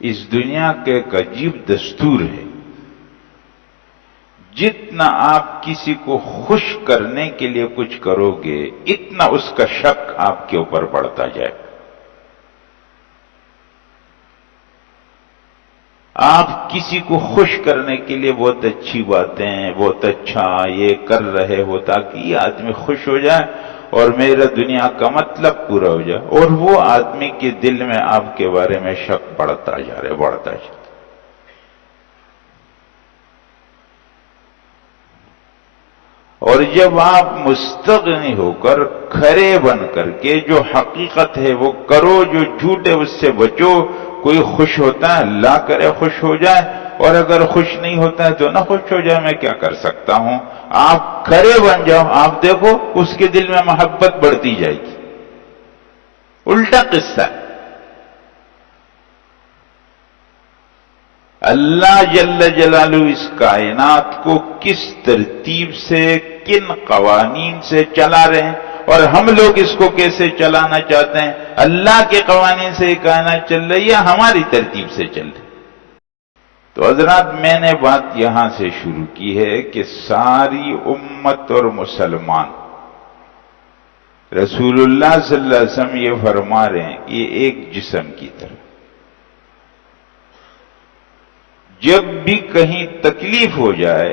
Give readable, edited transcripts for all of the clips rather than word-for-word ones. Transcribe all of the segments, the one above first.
اس دنیا کا ایک عجیب دستور ہے، جتنا آپ کسی کو خوش کرنے کے لیے کچھ کرو گے اتنا اس کا شک آپ کے اوپر بڑھتا جائے۔ آپ کسی کو خوش کرنے کے لیے بہت اچھی باتیں، بہت اچھا یہ کر رہے ہو تاکہ یہ آدمی خوش ہو جائے اور میرا دنیا کا مطلب پورا ہو جائے، اور وہ آدمی کے دل میں آپ کے بارے میں شک بڑھتا جا رہا ہے، بڑھتا جا رہا ہے۔ اور جب آپ مستغنی ہو کر کھرے بن کر کے جو حقیقت ہے وہ کرو، جو جھوٹ ہے اس سے بچو، کوئی خوش ہوتا ہے اللہ کرے خوش ہو جائے، اور اگر خوش نہیں ہوتا ہے تو نہ خوش ہو جائے، میں کیا کر سکتا ہوں۔ آپ کھرے بن جاؤ، آپ دیکھو اس کے دل میں محبت بڑھتی جائے گی۔ الٹا قصہ ہے۔ اللہ جل جلالہ اس کائنات کو کس ترتیب سے، کن قوانین سے چلا رہے ہیں، اور ہم لوگ اس کو کیسے چلانا چاہتے ہیں۔ اللہ کے قوانین سے یہ کائنات چل رہی ہے، ہماری ترتیب سے چل رہی ہے۔ تو حضرات میں نے بات یہاں سے شروع کی ہے کہ ساری امت اور مسلمان، رسول اللہ صلی اللہ علیہ وسلم یہ فرما رہے ہیں کہ یہ ایک جسم کی طرح، جب بھی کہیں تکلیف ہو جائے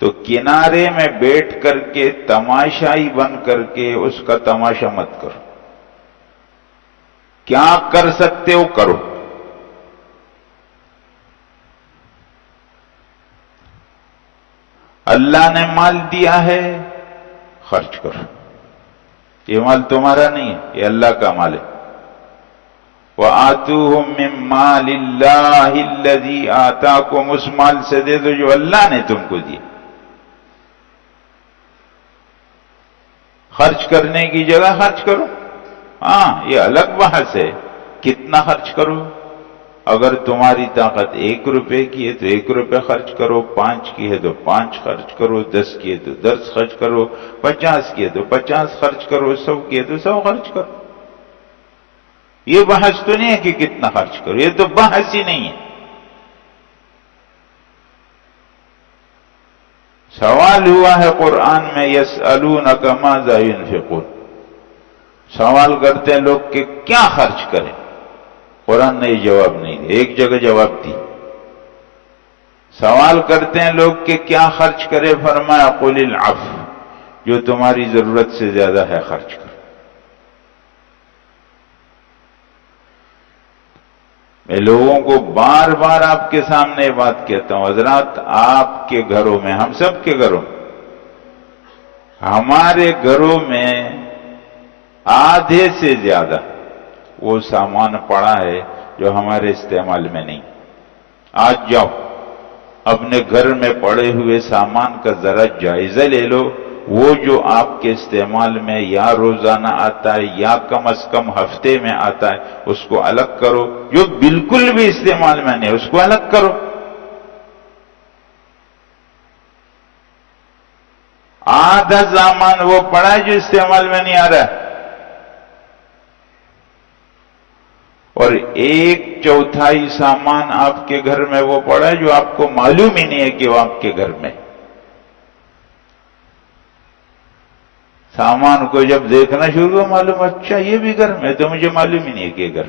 تو کنارے میں بیٹھ کر کے تماشائی بن کر کے اس کا تماشا مت کرو، کیا کر سکتے ہو کرو۔ اللہ نے مال دیا ہے، خرچ کرو، یہ مال تمہارا نہیں ہے، یہ اللہ کا مال ہے۔ وَآتُوهُم مِّن مَّالِ اللَّهِ الَّذِي آتَاكُمْ، اس مال سے دے دو جو اللہ نے تم کو دیا۔ خرچ کرنے کی جگہ خرچ کرو، ہاں یہ الگ بحث ہے کتنا خرچ کرو۔ اگر تمہاری طاقت 1 روپے کی ہے تو 1 روپے خرچ کرو، 5 کی ہے تو 5 خرچ کرو، 10 کی ہے تو 10 خرچ کرو، 50 کی ہے تو 50 خرچ کرو، 100 کی ہے تو 100 خرچ کرو۔ یہ بحث تو نہیں ہے کہ کتنا خرچ کرو، یہ تو بحث ہی نہیں ہے۔ سوال ہوا ہے قرآن میں، یسألونک ماذا ينفقون، سوال کرتے ہیں لوگ کہ کیا خرچ کریں۔ قرآن نے جواب نہیں دیا، ایک جگہ جواب دی۔ سوال کرتے ہیں لوگ کہ کیا خرچ کرے، فرمایا قل العفو، جو تمہاری ضرورت سے زیادہ ہے خرچ کرو۔ میں لوگوں کو بار بار آپ کے سامنے بات کہتا ہوں، حضرات آپ کے گھروں میں، ہم سب کے گھروں میں، ہمارے گھروں میں آدھے سے زیادہ وہ سامان پڑا ہے جو ہمارے استعمال میں نہیں۔ آج جاؤ اپنے گھر میں پڑے ہوئے سامان کا ذرا جائزہ لے لو، وہ جو آپ کے استعمال میں یا روزانہ آتا ہے یا کم از کم ہفتے میں آتا ہے اس کو الگ کرو، جو بالکل بھی استعمال میں نہیں اس کو الگ کرو۔ آدھا سامان وہ پڑا ہے جو استعمال میں نہیں آ رہا ہے، اور 1/4 سامان آپ کے گھر میں وہ پڑا ہے جو آپ کو معلوم ہی نہیں ہے کہ وہ آپ کے گھر میں۔ سامان کو جب دیکھنا شروع ہوا معلوم، اچھا یہ بھی گھر میں، تو مجھے معلوم ہی نہیں ہے کہ گھر۔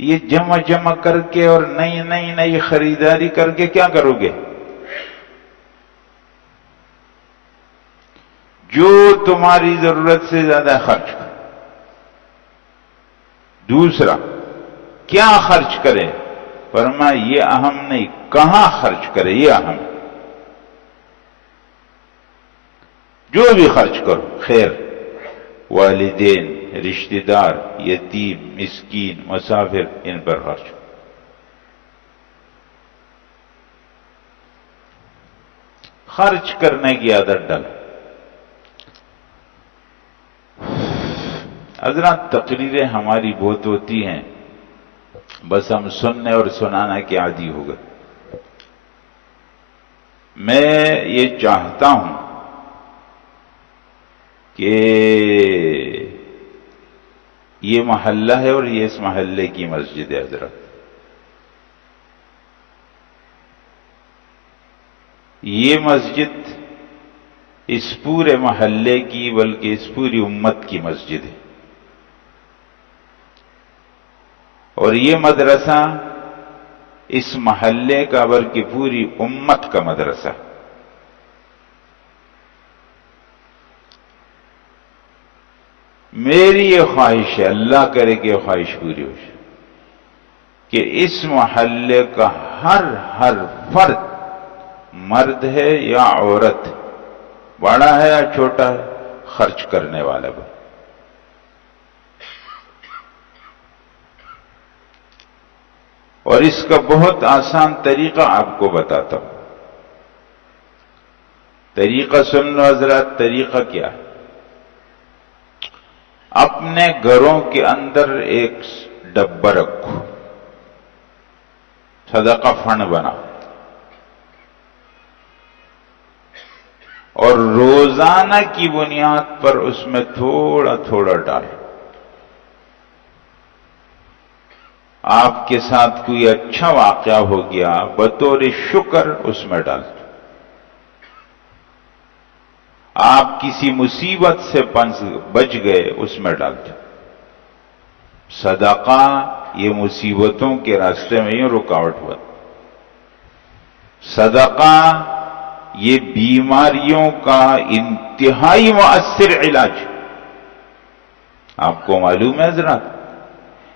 یہ جمع جمع کر کے اور نئی خریداری کر کے کیا کرو گے؟ جو تمہاری ضرورت سے زیادہ خرچ کرو۔ دوسرا کیا خرچ کرے، فرمایا یہ اہم نہیں، کہاں خرچ کرے یہ اہم۔ جو بھی خرچ کرو خیر، والدین، رشتہ دار، یتیم، مسکین، مسافر، ان پر خرچ کرو۔ خرچ کرنے کی عادت ڈالو۔ حضرات تقریریں ہماری بہت ہوتی ہیں، بس ہم سننے اور سنانا کے عادی ہو گئے۔ میں یہ چاہتا ہوں کہ یہ محلہ ہے اور یہ اس محلے کی مسجد ہے حضرت. یہ مسجد اس پورے محلے کی بلکہ اس پوری امت کی مسجد ہے. اور یہ مدرسہ اس محلے کا بلکہ پوری امت کا مدرسہ. میری یہ خواہش ہے، اللہ کرے کہ یہ خواہش پوری ہو جائے، کہ اس محلے کا ہر فرد، مرد ہے یا عورت، بڑا ہے یا چھوٹا ہے، خرچ کرنے والا بن. اور اس کا بہت آسان طریقہ آپ کو بتاتا ہوں. طریقہ سن لو حضرات. طریقہ کیا ہے؟ اپنے گھروں کے اندر ایک ڈبہ رکھو، صدقہ فنڈ بنا، اور روزانہ کی بنیاد پر اس میں تھوڑا تھوڑا ڈال. آپ کے ساتھ کوئی اچھا واقعہ ہو گیا، بطور شکر اس میں ڈال. آپ کسی مصیبت سے بچ گئے، اس میں ڈال دو. صدقہ یہ مصیبتوں کے راستے میں ہی رکاوٹ ہوا. صدقہ یہ بیماریوں کا انتہائی مؤثر علاج. آپ کو معلوم ہے حضرات،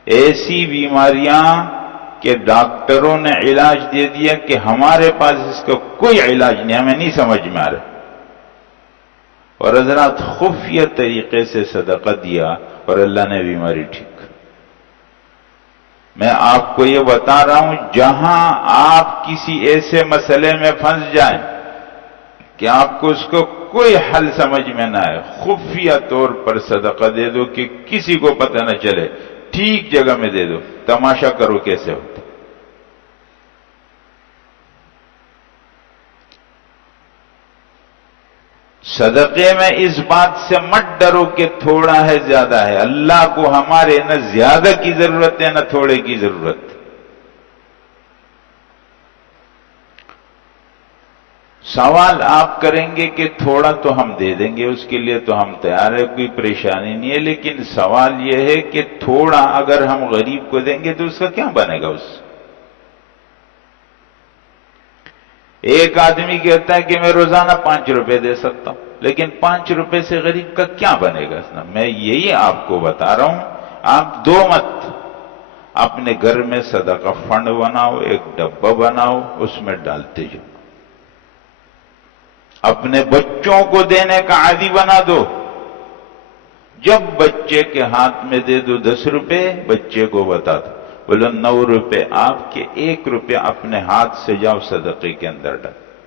ایسی بیماریاں کہ ڈاکٹروں نے علاج دے دیا کہ ہمارے پاس اس کا کوئی علاج نہیں، ہمیں نہیں سمجھ میں آ رہا، اور حضرات خفیہ طریقے سے صدقہ دیا اور اللہ نے بیماری ٹھیک. میں آپ کو یہ بتا رہا ہوں، جہاں آپ کسی ایسے مسئلے میں پھنس جائیں کہ آپ کو اس کو کوئی حل سمجھ میں نہ آئے، خفیہ طور پر صدقہ دے دو کہ کسی کو پتہ نہ چلے، ٹھیک جگہ میں دے دو. تماشا کرو کیسے ہوتا. صدقے میں اس بات سے مت ڈرو کہ تھوڑا ہے زیادہ ہے. اللہ کو ہمارے نہ زیادہ کی ضرورت ہے نہ تھوڑے کی ضرورت. سوال آپ کریں گے کہ تھوڑا تو ہم دے دیں گے، اس کے لیے تو ہم تیار ہیں، کوئی پریشانی نہیں ہے. لیکن سوال یہ ہے کہ تھوڑا اگر ہم غریب کو دیں گے تو اس کا کیا بنے گا؟ اس ایک آدمی کہتا ہے کہ میں روزانہ 5 روپے دے سکتا ہوں، لیکن 5 روپے سے غریب کا کیا بنے گا؟ میں یہی آپ کو بتا رہا ہوں. آپ دو مت، اپنے گھر میں صدقہ فنڈ بناؤ، ایک ڈبہ بناؤ، اس میں ڈالتے جاؤ. اپنے بچوں کو دینے کا عادی بنا دو. جب بچے کے ہاتھ میں دے دو 10 روپے، بچے کو بتا دو، بولو 9 روپے آپ کے، 1 روپے اپنے ہاتھ سے جاؤ صدقے کے اندر ڈال.